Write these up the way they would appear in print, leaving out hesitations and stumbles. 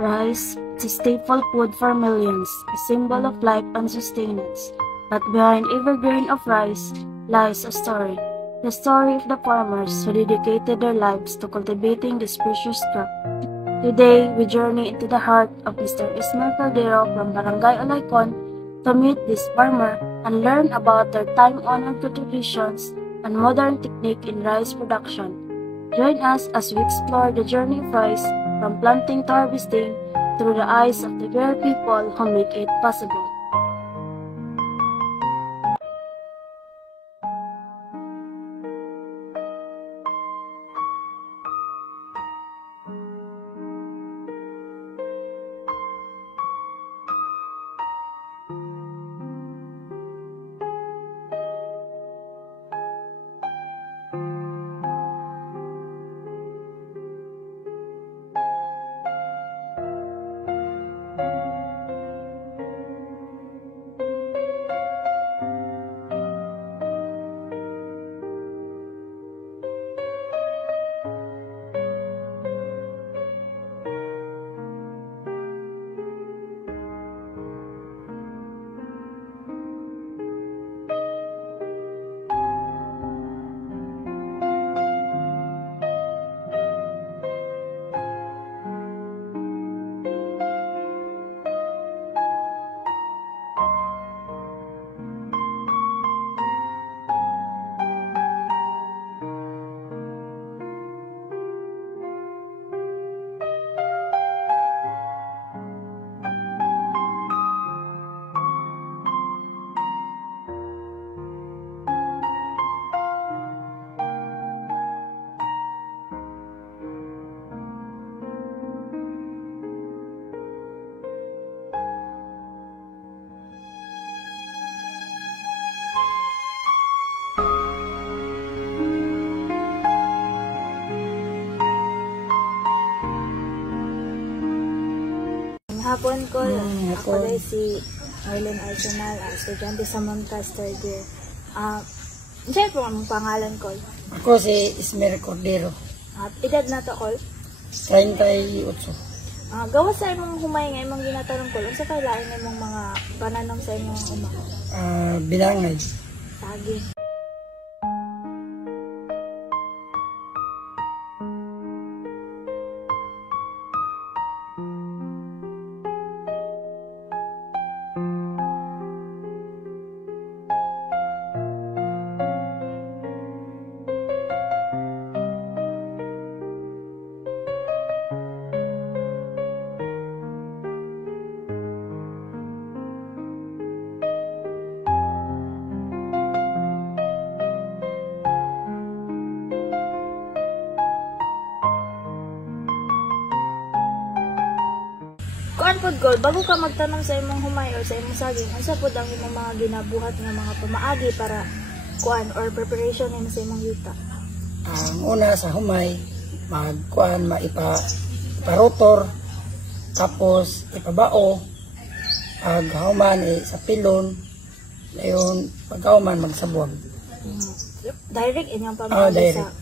Rice is a staple food for millions, a symbol of life and sustenance. But behind every grain of rice lies a story. The story of the farmers who dedicated their lives to cultivating this precious crop. Today, we journey into the heart of Mr. Ismael Caldero from Barangay Olaycon to meet this farmer and learn about their time-honored traditions and modern technique in rice production. Join us as we explore the journey of rice from planting to harvesting through the eyes of the very people who make it possible. Hapon ko, ako ay si Arlen Arsenal, estudyante sa Montas third year. Diyan po ang pangalan ko. Ako si Ismael Caldero. Edad na to, Col? 38. Gawa sa imong humay nga imong ginatanong, Col, unsa kay lain imong mga pananong sa imong uma? Bilangay. Tagi. Kuan pod, Gol, bago ka magtanong sa imong humay or sa imong saging, unsa pod ang imong mga ginabuhat nga mga pamaagi para kuan or preparation nimo sa imong yuta? Ang una sa humay, iparotor, tapos ipabao, paghuman sa pilon, dayon paghuman magsabuag. Direct inyong pamaagi sa...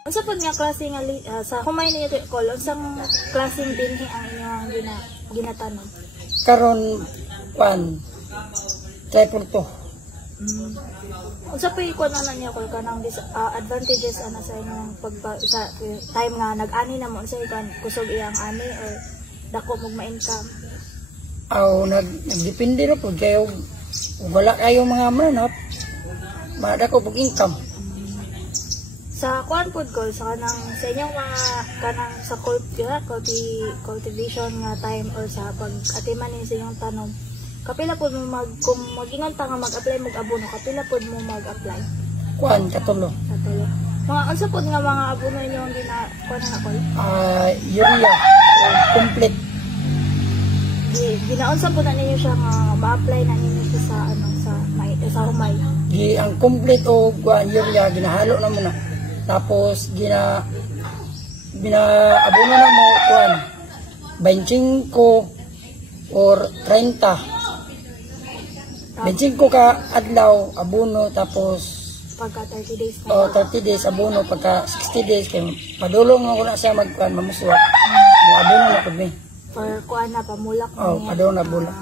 Unsa pud nga klase nga sa humay ninyo kol, unsang klaseng binhi ang inyong ginatanom? Karon kuan triple to. Unsa pa ikuan na niya kol kanang advantages ana sa inyong sa time nga nag-ani na mo unsa ikuan kusog iyang ani or dako mo ma-income? Nagdepende na po kayo. Kung wala kayo mga mananap, madako pag income. Sa kuan pod ko sa kanang sa inyong mga kanang sa cultivation nga time or sa pag-atiman sa inyong tanom, kapila pod mo kung magingon ta nga mag-apply mag abono, kapila pod mo mag-apply? Kuan katulo. Katulo. Mga unsa pod nga mga abono inyo ang kuan na kol? Urea complete. Ginaunsa po na ninyo siya nga ma-apply na ninyo siya sa humay. Ang complete o urea ginahalo na muna. Tapos abono na mo kuan 25 or 30. 25 ka adlaw abono tapos pagka 30 days na. 30 days abono pagka 60 days kay padulong ako na siya magkuan mamuswa. Abono na pud mi. For kuan na pamulak na. Padulong na bulak.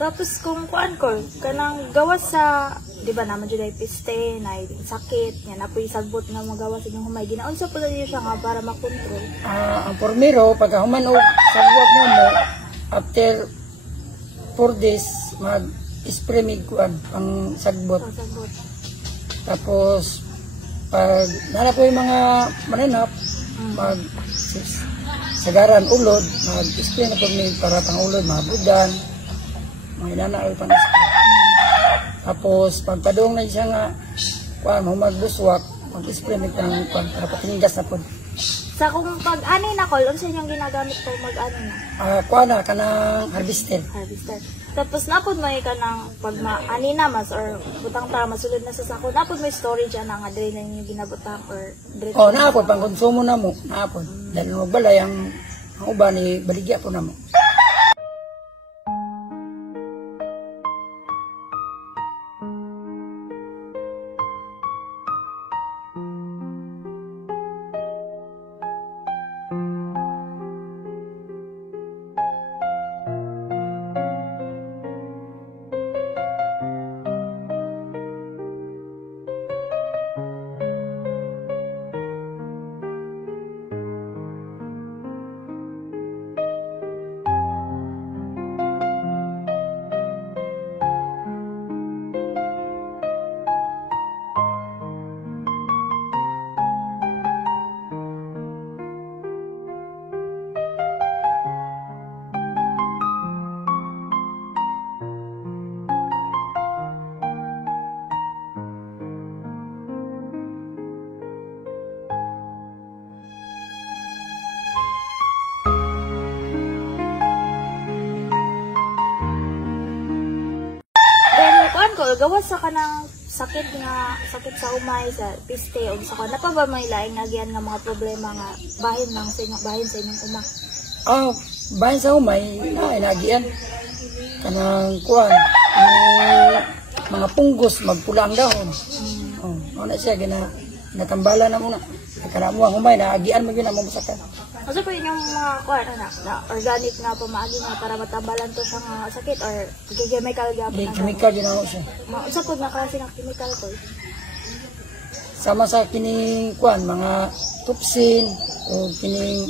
Tapos kung kuan ko, kanang gawas sa, di ba naman dyan ay piste, na sakit, yan apoy sagbot nga magawas sa humay. Ginaunsa po na siya nga para makontrol. Ang pormero, pagka humanog, sabuwag na mo, after 4 days, mag-spray mig kuan, ang sagbot. Tapos, pag nanap po yung mga mananap, sagaran ulod, mag-spray na po mig para pang ulod, mga budan, mga inanaal pa na. Tapos pagpadong na siya nga kuan mo magbuswak, mag-spray mig tang kuan para patinggas na pod. Sa kung pag-ani na kol, unsa inyong ginagamit pag mag-ani na? Kuan na kanang harvester. Tapos napod may kanang pag ma-ani na mas or butang ta masulod na sa sako, napod may storage ana nga diri na ninyo ginabutang or diri. Napod pang konsumo na mo, napod. Dahil magbalay ang uban ni baligya po na mo. Gawas sa kanang sakit sa humay sa piste o sa kana pa ba may laing nagyan nga mga problema nga bahin sa inyong uma? Bahin sa humay na nagyan kanang kuan mga punggos magpula ang dahon. Ano siya ginatambala na muna. Kana mo ang humay na agian mo gyud na mamusakan. Ano po yung mga kuan na organic na pamaagi nga para matabalan to sa sakit or chemical gapon? Chemical yun ako siya. Unsa po na klase ng chemical ko? sama sa kining kuan mga tupsin o kining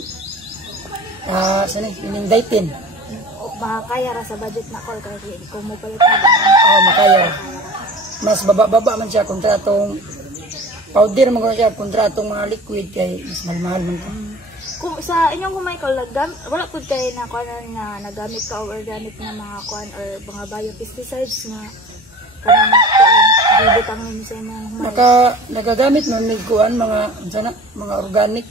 kining daitin. Makakaya ra sa budget na ko kay kung mo palit na Makaya. Mas baba man siya kontratong powder man ko siya kontratong mga liquid kay mas mahal man ka. Kung sa inyong humay ko wala pud kay na kuan nga nagamit ka og organic na mga kuan or mga biopesticides nga kanang kuan gibutang ninyo sa inyong humay. Nagagamit man mig kuan mga mga organic.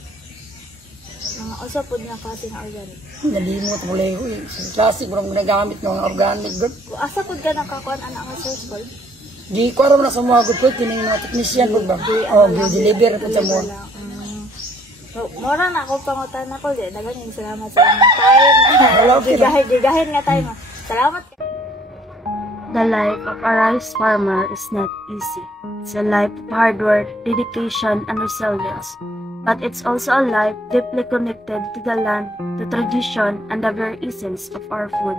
Mga usa pud nga klase nga organic. Nalimot mo lang ko eh. Classic mo ginagamit ng mga organic good. Asa pud ka nakakuan ana nga source call? Di ko aram na sa mga good po kining mga technician po ba? Deliver po sa mga. So, mora na ako pangutan na ko. Naganin, salamat sa inyong time. Gigahin nga time. Salamat. The life of a rice farmer is not easy. It's a life of hard work, dedication, and resilience. But it's also a life deeply connected to the land, the tradition, and the very essence of our food.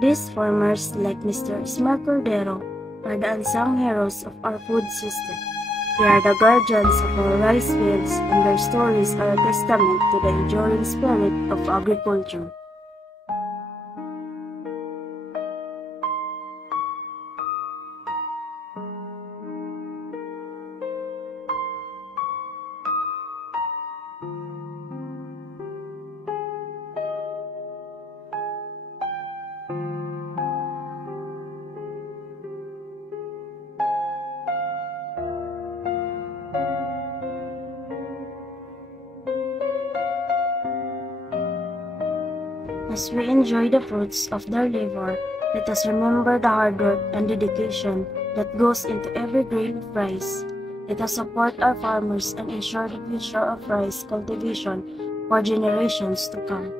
These farmers, like Mr. Ismael Cordero, are the unsung heroes of our food system. They are the guardians of our rice fields, and their stories are a testament to the enduring spirit of agriculture. As we enjoy the fruits of their labor, let us remember the hard work and dedication that goes into every grain of rice. Let us support our farmers and ensure the future of rice cultivation for generations to come.